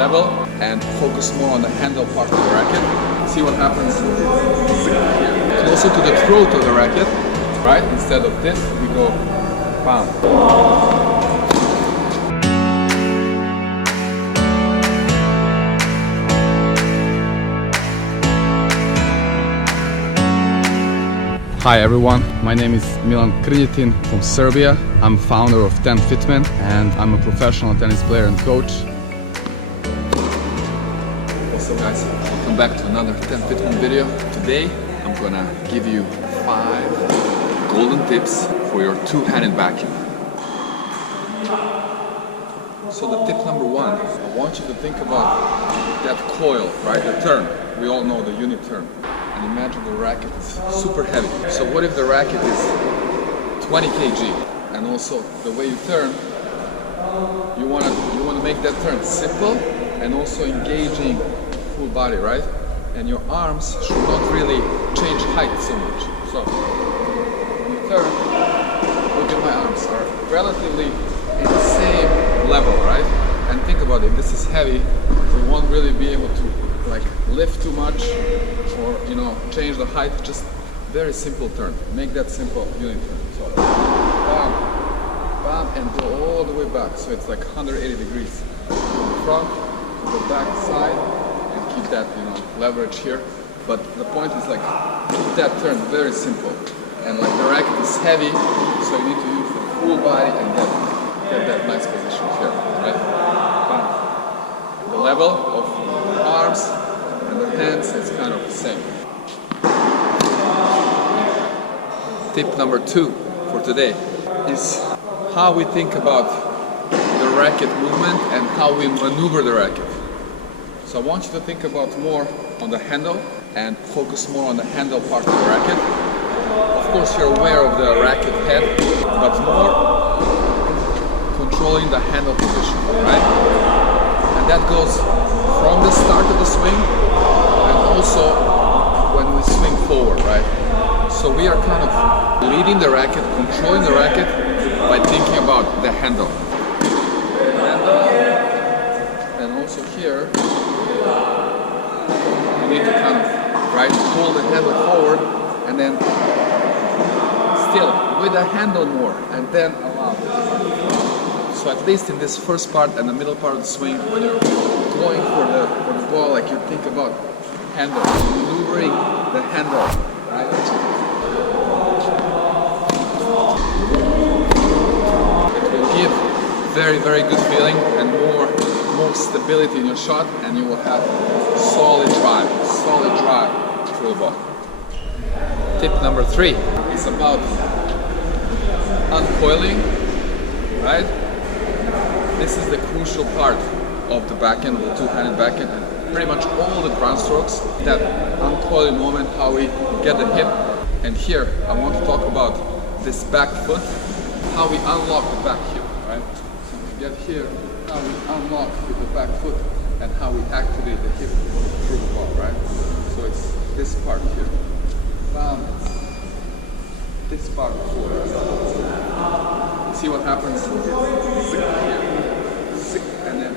level and focus more on the handle part of the racket. See what happens here. Closer to the throat of the racket, right? Instead of this, we go bam. Hi everyone, my name is Milan from Serbia. I'm founder of TENFITMEN and I'm a professional tennis player and coach. What's up guys, welcome back to another TENFITMEN video. Today I'm gonna give you 5 golden tips for your two-handed backhand. So the tip number 1, I want you to think about that coil, right? The turn. We all know the unit turn. And imagine the racket is super heavy. So what if the racket is 20 kg? And also the way you turn, you want to make that turn simple and also engaging full body, right? And your arms should not really change height so much. So when you turn, look at my arms are relatively in the same level, right? And think about it, this is heavy, we won't really be able to like lift too much or change the height. Just very simple turn. Make that simple unit turn. So bam, bam, and go all the way back. So it's like 180 degrees from the front to the back side, and keep that leverage here. But the point is like keep that turn very simple. And like the racket is heavy, so you need to use the full body and get that nice position here, right? Bam. The level of arms and the hands is kind of the same. Tip number 2 for today is how we think about the racket movement and how we maneuver the racket. So I want you to think about more on the handle and focus more on the handle part of the racket. Of course you're aware of the racket head, but more controlling the handle position, right? And that goes from the start of the swing and also when we swing forward, right? So we are kind of leading the racket, controlling the racket by thinking about the handle. And also here, you need to kind of pull the handle forward and then still with the handle more and then allow it. So at least in this first part and the middle part of the swing, when you're going for the ball, like you think about handle, maneuvering the handle, right? It will give very, very good feeling and more stability in your shot, and you will have solid drive through the ball. Tip number 3 is about uncoiling, right? This is the crucial part of the backhand, the two-handed backhand, and pretty much all the ground strokes, that uncoiling moment, how we get the hip. And here, I want to talk about this back foot, how we unlock the back hip, right? So we get here, how we unlock with the back foot, and how we activate the hip through the ball, right? So it's this part here. Bam. This part forward. See what happens here. And then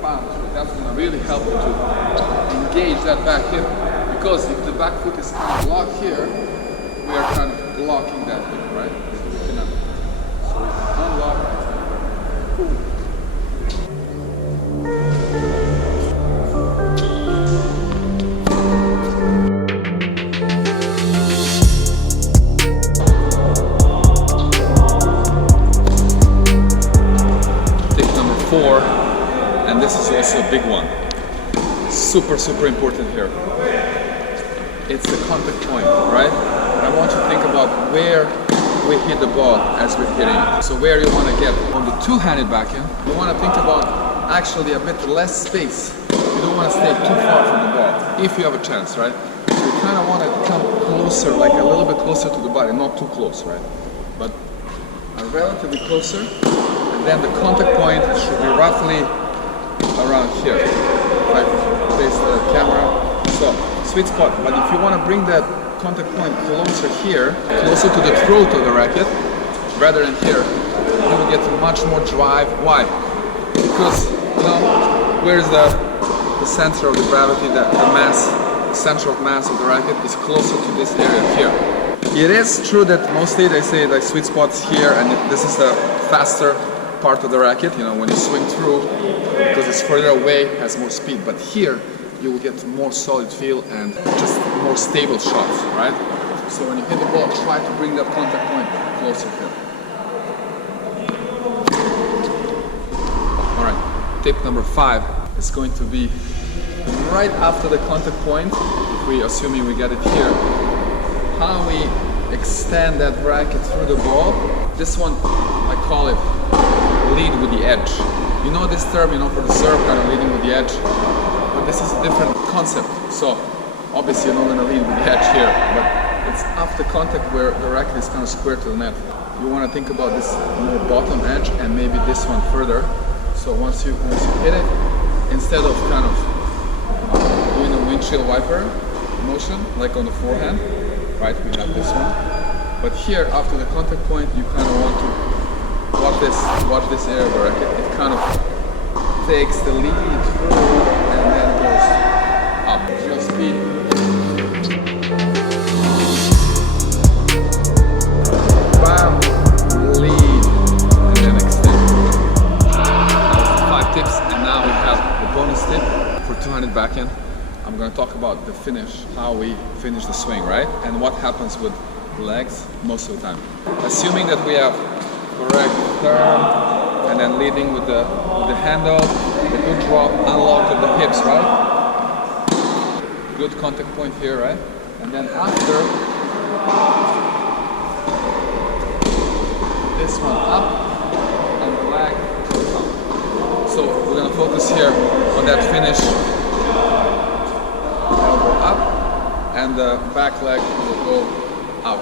bam. So that's gonna really help you to engage that back hip, because if the back foot is kind of locked here, we are kind of blocking that hip, right? So we can unlock. Boom. And this is also a big one. Super important here. It's the contact point, right? And I want you to think about where we hit the ball as we're hitting it. So where you want to get on the two-handed backhand, you want to think about actually a bit less space. You don't want to stay too far from the ball, if you have a chance, right? So you kind of want to come closer, like a little bit closer to the body, not too close, right? But relatively closer. And then the contact point should be roughly around here. If I place the camera, so sweet spot. But if you want to bring that contact point closer here, closer to the throat of the racket, rather than here, you will get much more drive. Why? Because where's the center of the gravity, the center of mass of the racket is closer to this area here. It is true that mostly they say the sweet spot's here, and this is the faster part of the racket, you know, when you swing through, because it's further away, has more speed, but here you will get more solid feel and just more stable shots, right? So when you hit the ball, try to bring that contact point closer here. Alright, tip number 5 is going to be right after the contact point, if we assuming we get it here, how we extend that racket through the ball. This one, I call it lead with the edge. You know this term, you know, for the serve, kind of leading with the edge, but this is a different concept. So obviously you're not going to lead with the edge here, but it's after contact where the racket is kind of square to the net. You want to think about this more bottom edge and maybe this one further. So once you hit it, instead of kind of doing a windshield wiper motion like on the forehand, right? We have this one. But here, after the contact point, you kind of want to watch this area of the racket. It kind of takes the lead through and then goes up. Real speed. Bam, lead, and then extend. That was the 5 tips, and now we have the bonus tip for 200 backhand. I'm going to talk about the finish, how we finish the swing, right? And what happens with legs most of the time. Assuming that we have correct turn and then leading with the handle, the good drop, unlock of the hips, right? Good contact point here, right? And then after, this one up and the leg goes up. So we're going to focus here on that finish. Elbow up and the back leg will go out.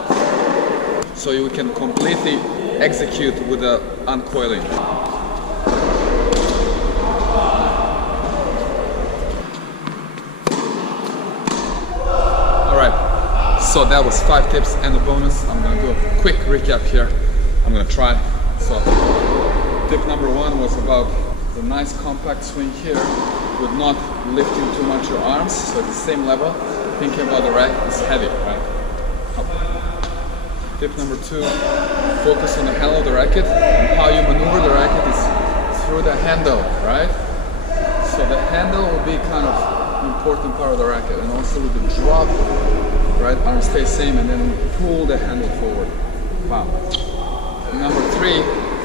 So you can completely execute with the uncoiling. Alright, so that was 5 tips and a bonus. I'm going to do a quick recap here. I'm going to try. So tip number 1 was about the nice compact swing here with not lifting too much your arms, so at the same level, thinking about the racket is heavy, right? Up. Tip number 2, focus on the handle of the racket, and how you maneuver the racket is through the handle, right? So the handle will be kind of an important part of the racket, and also with the drop, right, arm stays same, and then pull the handle forward. Wow. Number 3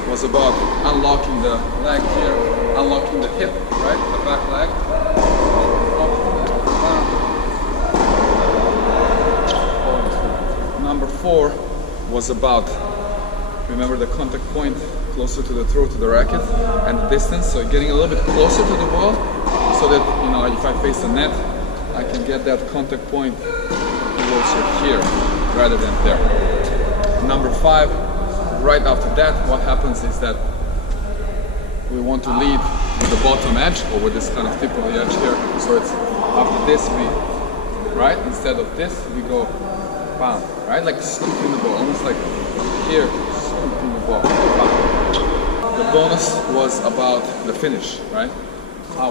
was about unlocking the leg here, unlocking the hip, right, the back leg. Number 4 was about, remember the contact point closer to the throat to the racket and the distance, so getting a little bit closer to the ball so that, you know, if I face the net, I can get that contact point closer here rather than there. Number 5, right after that, what happens is that we want to lead with the bottom edge or with this kind of tip of the edge here. So it's after this we, right, instead of this, we go bam, right, like scooping the ball, almost like here, scooping the ball, bam. The bonus was about the finish, right? How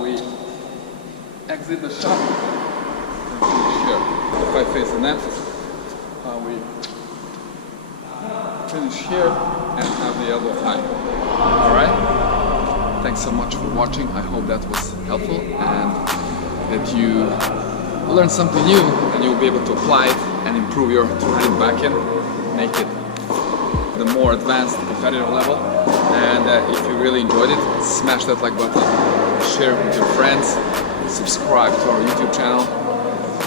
we exit the shot and finish here. If I face the net, how we finish here and have the elbow high. Alright? Thanks so much for watching. I hope that was helpful and that you learned something new and you'll be able to apply it and improve your two-handed backhand, make it the more advanced competitive level. And if you really enjoyed it, smash that like button, share it with your friends, subscribe to our YouTube channel,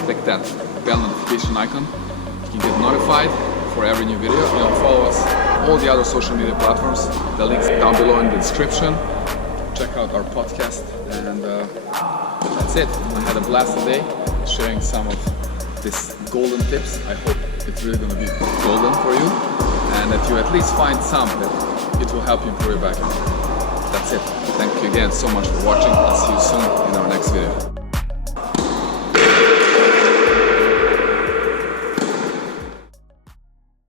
click that bell notification icon. You can get notified for every new video. You know, follow us on all the other social media platforms. The links down below in the description. Check out our podcast, and that's it. I had a blast today sharing some of these golden tips. I hope it's really going to be golden for you, and that you at least find some that it will help you improve your backhand. That's it. Thank you again so much for watching. I'll see you soon in our next video.